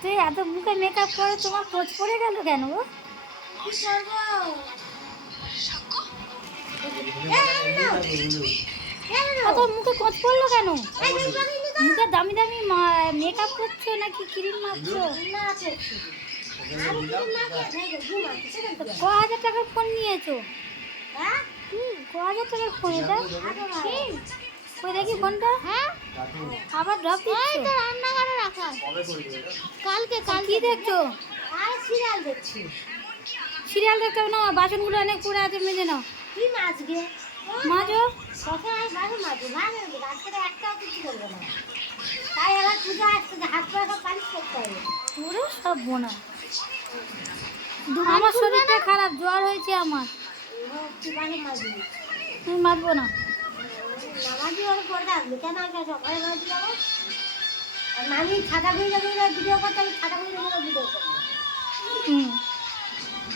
তুই এত মুখে মেকআপ করে তোমার কোচ পড়ে গেল কেন গো? এত মুখে কোচ পড়লো কেন? মুখে দামি দামি মেকআপ করছো নাকি ক্রিম মারছো? ক হাজার টাকার ফোন নিয়েছো? ক হাজার টাকার ফোন এটা? কই দেখি ফোনটা। আবার ড্রপ দিচ্ছ? রান্নাঘরে রাখা কালকে কি দেখছো? সিরিয়াল দেখছি। সিরিয়াল দেখতে হবে না, বাসনগুলো অনেক পড়ে আছে, মেজে নাও। তুই মাছগে মাজো। কখন আমি বাসন মাজবো আজকে একটাও কিছু করবো না। তাই আবার পূজা আসছে যে হাত পা সব পালিশ করতে হবে। ওরে সব বোনা। আমার শরীরটা খারাপ, জ্বর হয়েছে আমার। তুই বাসন মাজবি? আমি মাজবো না। নামাজি ওর পরে আসবে কেন? আমি সকালে মাঝি যাবো আর আমি ছাতা ঘুরে ভিডিও করতে, আমি ছাতা ঘুরে ভিডিও করবো।